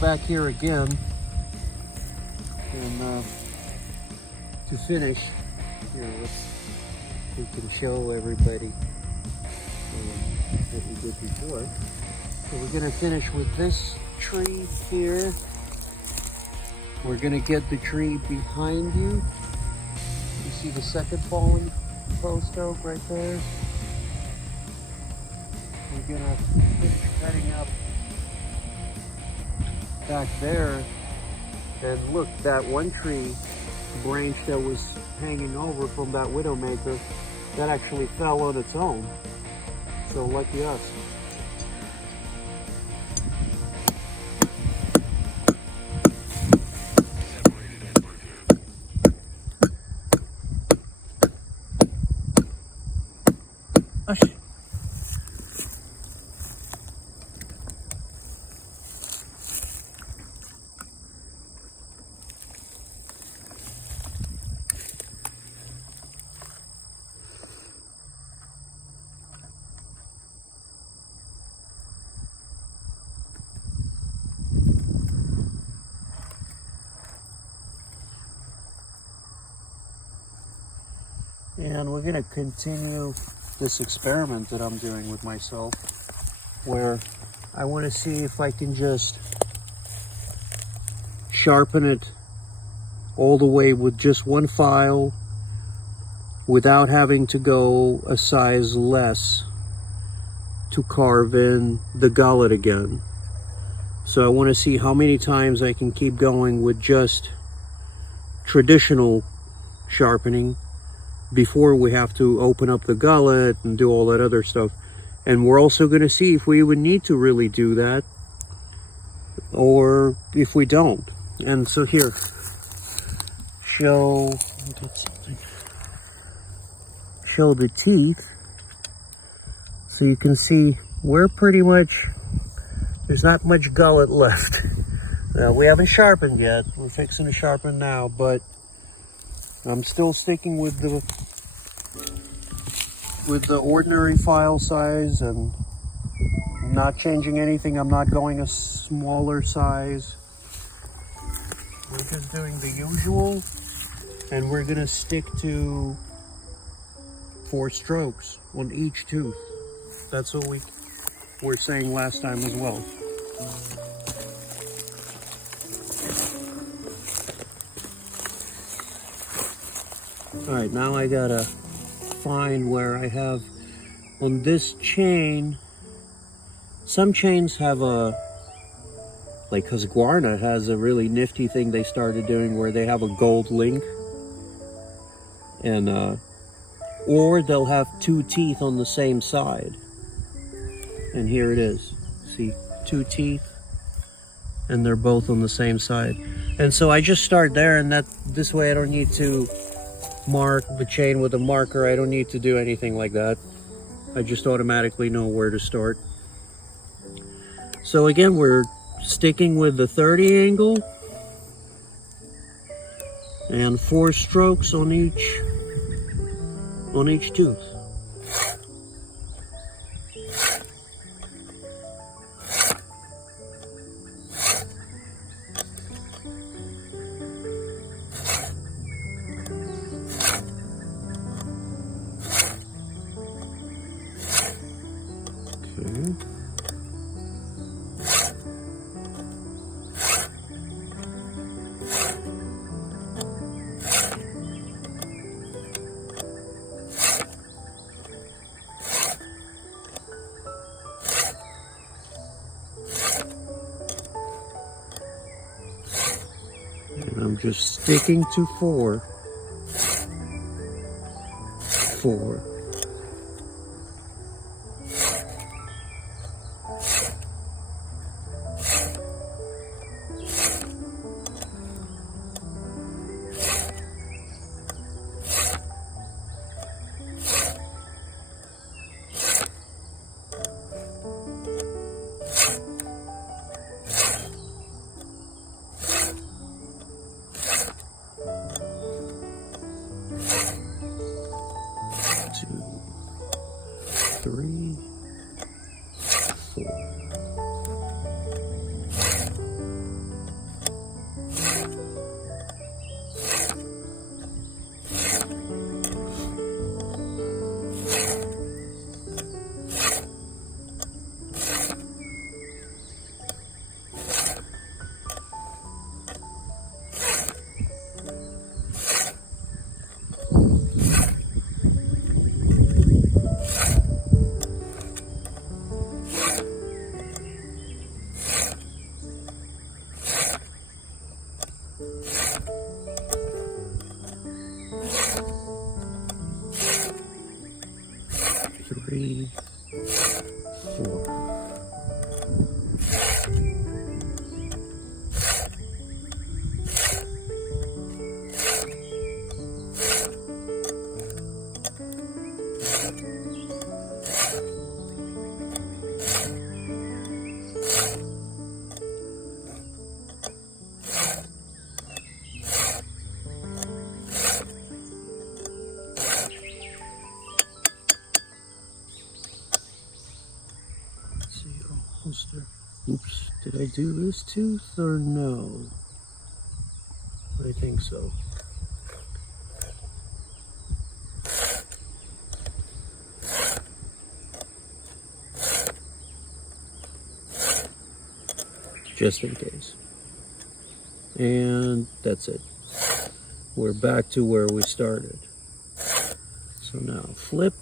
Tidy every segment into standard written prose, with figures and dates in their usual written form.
back here again, and to finish, here, we can show everybody what we did before. So we're going to finish with this tree here. We're going to get the tree behind you. You see the second fallen post oak right there? We're going to finish cutting up back there. And look, that one tree branch that was hanging over from that widowmaker, that actually fell on its own. So lucky us. And we're going to continue this experiment that I'm doing with myself, where I want to see if I can just sharpen it all the way with just one file without having to go a size less to carve in the gullet again. So I want to see how many times I can keep going with just traditional sharpening before we have to open up the gullet and do all that other stuff. And we're also going to see if we would need to really do that or if we don't. And so here, show the teeth so you can see we're pretty much, there's not much gullet left. We haven't sharpened yet. We're fixing to sharpen now, but I'm still sticking with the ordinary file size and not changing anything. I'm not going a smaller size. We're just doing the usual, and we're gonna stick to 4 strokes on each tooth. That's what we were saying last time as well. All right, now I gotta find where I have on this chain. Some chains have a, like Husqvarna has a really nifty thing they started doing where they have a gold link, and or they'll have 2 teeth on the same side. And here it is. See, 2 teeth, and they're both on the same side. And so I just start there, and that this way I don't need to mark the chain with a marker. I don't need to do anything like that. I just automatically know where to start. So again, we're sticking with the 30 angle and 4 strokes on each tooth. And I'm just sticking to 4. 4. Three, four. Oops, did I do this tooth or no? I think so. Just in case. And that's it. We're back to where we started. So now flip.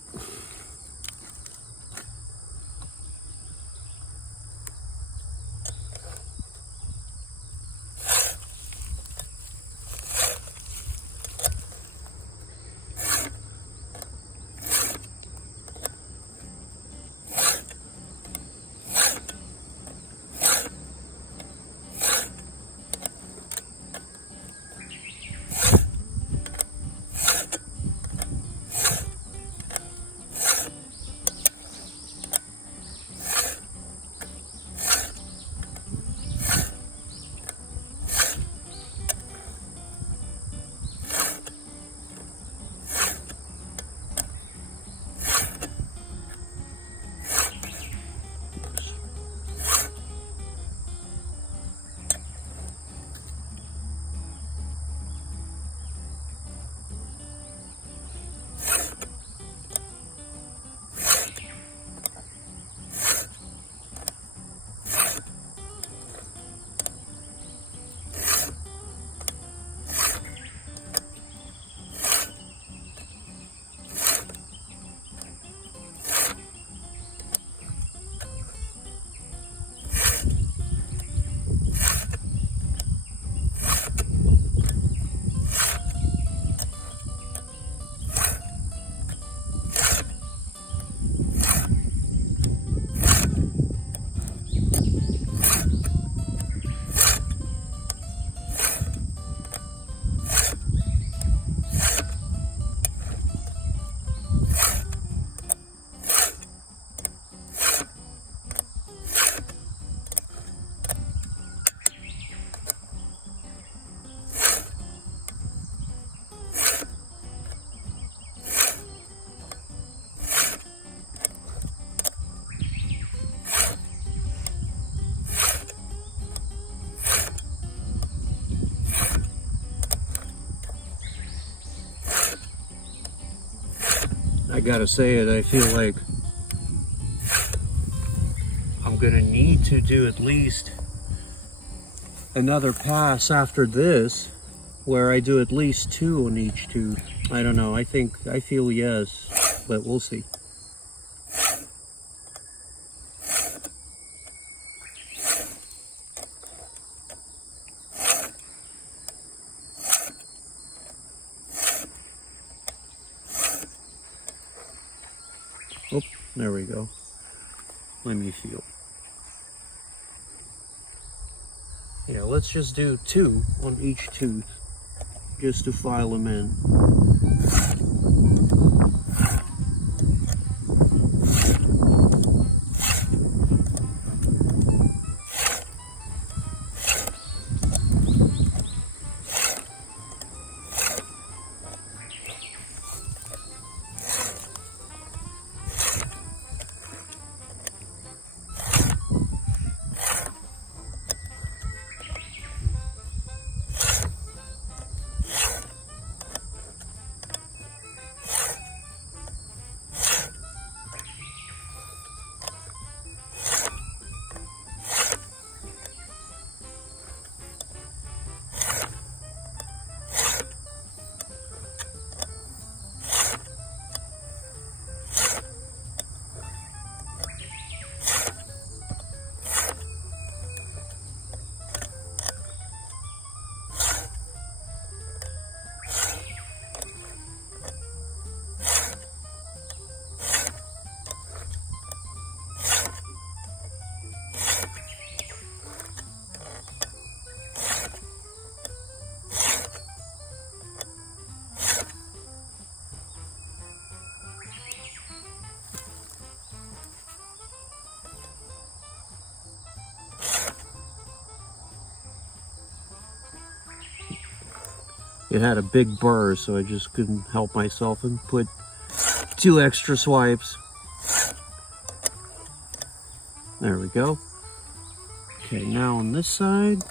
I gotta say it, I feel like I'm gonna need to do at least another pass after this where I do at least 2 on each tooth. I don't know, I feel yes, but we'll see. Oh, there we go. Let me feel. Yeah, let's just do 2 on each tooth, just to file them in. it had a big burr, so I just couldn't help myself and put 2 extra swipes. There we go. Okay, now on this side.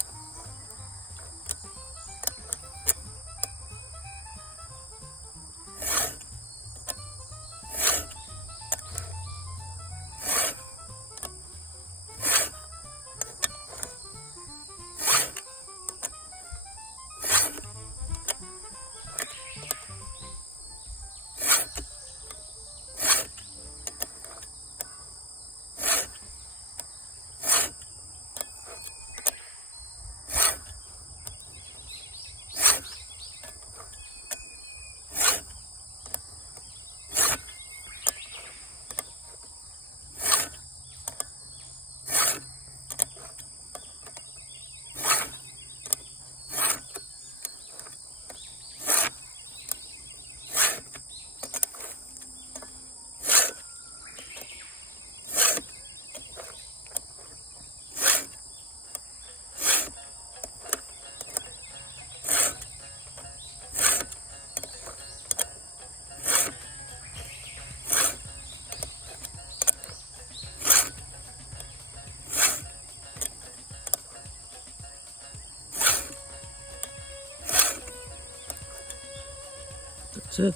That's it.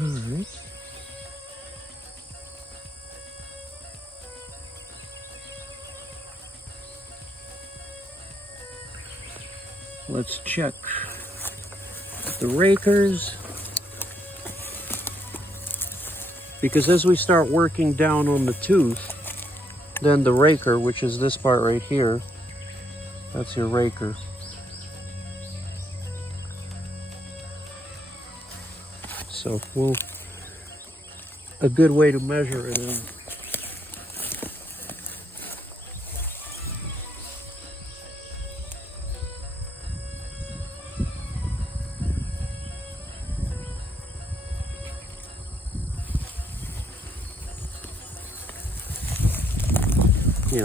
All right. Let's check the rakers. Because as we start working down on the tooth, then the raker, which is this part right here, that's your raker. So a good way to measure it is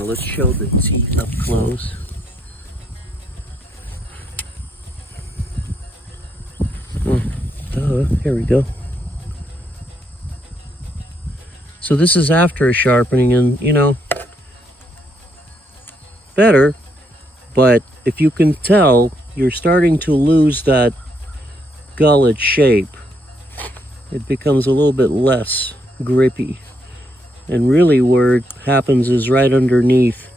let's show the teeth up close. Here we go. So this is after a sharpening, and better, but if you can tell, you're starting to lose that gullet shape. It becomes a little bit less grippy. And really where it happens is right underneath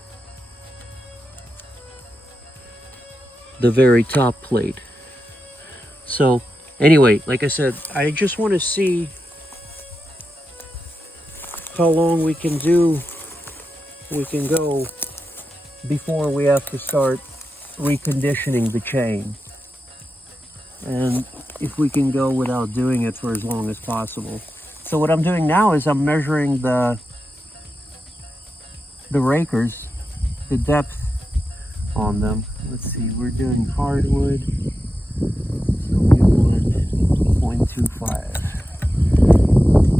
the very top plate. So anyway, like I said, I just want to see how long we can go before we have to start reconditioning the chain. And if we can go without doing it for as long as possible. So what I'm doing now is I'm measuring the rakers, the depth on them. Let's see, we're doing hardwood. So we want 0.25.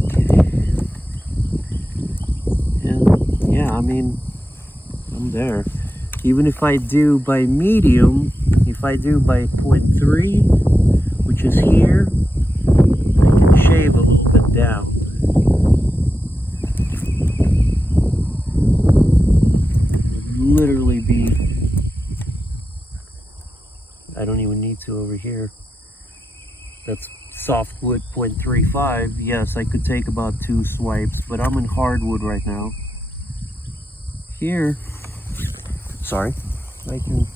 Okay. And yeah, I mean, I'm there. Even if I do by medium, if I do by 0.3, which is here, I can shave a little bit down. It would literally be, I don't even need to over here. That's softwood 0.35. Yes, I could take about 2 swipes, but I'm in hardwood right now. Here, sorry, I can.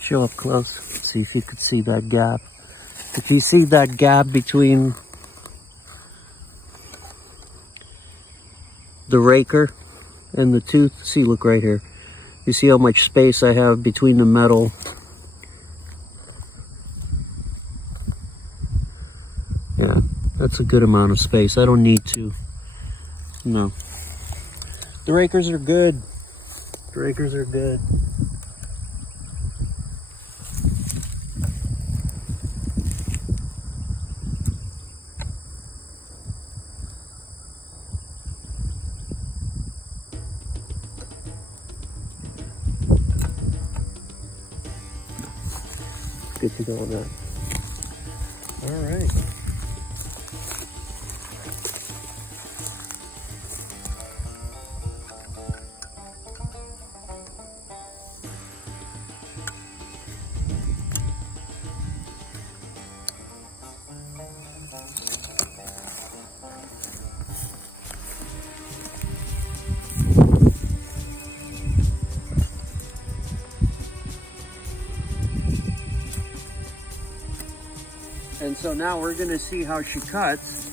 Show up close. Let's see if you could see that gap. If you see that gap between the raker And the tooth, see, look right here. You see how much space I have between the metal. Yeah, that's a good amount of space. I don't need to. No. The rakers are good. The rakers are good. Good to go on that. All right. And so now we're going to see how she cuts.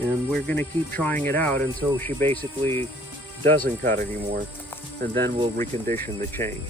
And we're going to keep trying it out until she basically doesn't cut anymore. And then we'll recondition the chain.